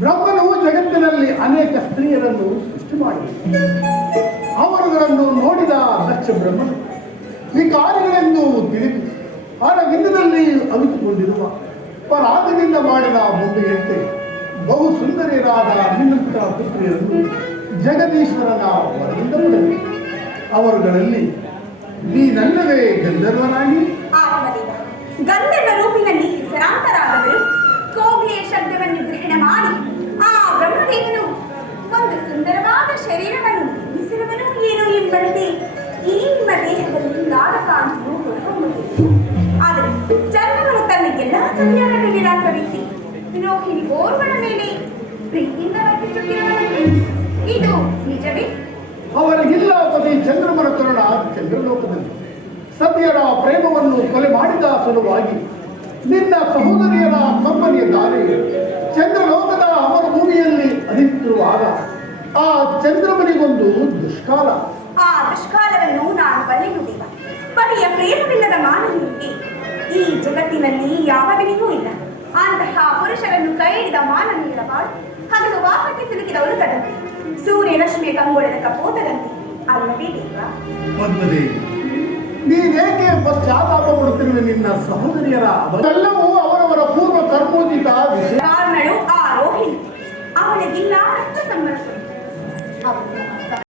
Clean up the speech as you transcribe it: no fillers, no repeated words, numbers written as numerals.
ಬ್ರಹ್ಮನು ಜಗತ್ತಿನಲ್ಲಿ ಅನೇಕ ಸ್ತ್ರೀಯರನ್ನು ಸೃಷ್ಟಿ ಮಾಡಿ ಅವರುಗಳನ್ನು ನೋಡಿದ ದಕ್ಷ ಬ್ರಹ್ಮನು ವಿಕಾರಿಗಳೆಂದು ತಿಳಿದು ಅರವಿಂದದಲ್ಲಿ ಅವಿತುಕೊಂಡಿರುವ ಪರಾಗದಿಂದ ಮಾಡಿದ ಮುಂದೆಯಂತೆ ಬಹು ಸುಂದರಿಯರಾದ ನಿನ್ನಂತ ಪುತ್ರಿಯರನ್ನು ಜಗದೀಶ್ವರನ ವರದಿಂದ ಪಡೆದರು. ಅವರುಗಳಲ್ಲಿ ನೀನಲ್ಲವೇ ಗಂಧರ್ವನಾಗಿ ಗಂಧರ್ವ ರೂಪಿನಲ್ಲಿ ಹೆಸರಾಂತರಾದವರು ಕೋಗಿಲೆಯ ಶಬ್ದವನ್ನು ಗ್ರಹಣ ಮಾಡಿ ಆ ಬ್ರಹ್ಮದೇವನು ಒಂದು ಸುಂದರವಾದ ಶರೀರವನ್ನು ನಿರ್ಮಿಸಿರುವನು ಏನು ಎಂಬಂತೆ ಈ ನಿಮ್ಮ ದೇಹದಲ್ಲಿ ಲಾಲಕಾಂತಿಯು ಹೊರಹೊಮ್ಮುತ್ತಿತ್ತು. ಆದರೆ ಚಂದ್ರನು ತನ್ನ ಎಲ್ಲ ಸತಿಯರನ್ನು ನಿರಾಕರಿಸಿ ರೋಹಿಣಿ ಓರ್ವನ ಮೇಲೆ ಪ್ರೀತಿಯಿಂದ ವರ್ತಿಸುತ್ತಿರುವನಂತೆ. ಇದು ನಿಜವೇ? ಅವರಿಗಿಲ್ಲ ಪತಿ ಚಂದ್ರಮನ ಕರುಣ ಚಂದ್ರಲೋಕದಲ್ಲಿ ಸತಿಯರ ಪ್ರೇಮವನ್ನು ಕೊಲೆ ಮಾಡಿದ ಸಲುವಾಗಿ ನಿನ್ನ ಸಹೋದರಿಯರ ಕಂಪನಿಯ ದಾರಿ ಚಂದ್ರಲೋಕದ ಅವರ ಭೂಮಿಯಲ್ಲಿ ಅರಿತಿರುವಾಗ ಆ ಚಂದ್ರಮನಿಗೊಂದು ದುಷ್ಕಾಲ. ಆ ದುಷ್ಕಾಲವನ್ನು ನಾನು ಬಲ್ಲೆನುಡಿವ. ಪತಿಯ ಪ್ರೇಮವಿಲ್ಲದ ಮಾನವನಿಗೆ ಈ ಜಗತ್ತಿನಲ್ಲಿ ಯಾವನಿಗೂ ಇಲ್ಲ. ಅಂತಹ ಪುರುಷರನ್ನು ಕೈ ಹಿಡಿದ ಮಾನವನಿರಬಾರದು. ಹಗಲು ವಾಸಕ್ಕೆ ಸಿಲುಕಿದವಳು ಕದಂತೆ, ಸೂರ್ಯ ರಶ್ಮಿಯ ಕಂಗೊಳದ ಕಪೋತದಂತೆ ಅಲ್ಲವೇ ದೇವ? ನೀನೇಕೆ ಪಶ್ಚಾತ್ತಾಪ ಪಡುತ್ತಿರುವ ನಿನ್ನ ಸಹೋದರಿಯರ ಅವೆಲ್ಲವೂ ಅವರವರ ಪೂರ್ವ ಕರ್ಮೋಚಿತ ವಿಷಯ. ಕಾರಣಳು ಆ ರೋಹಿಣಿ, ಅವಳಿಗಿಲ್ಲ ರಕ್ತ ಸಂಬಂಧ.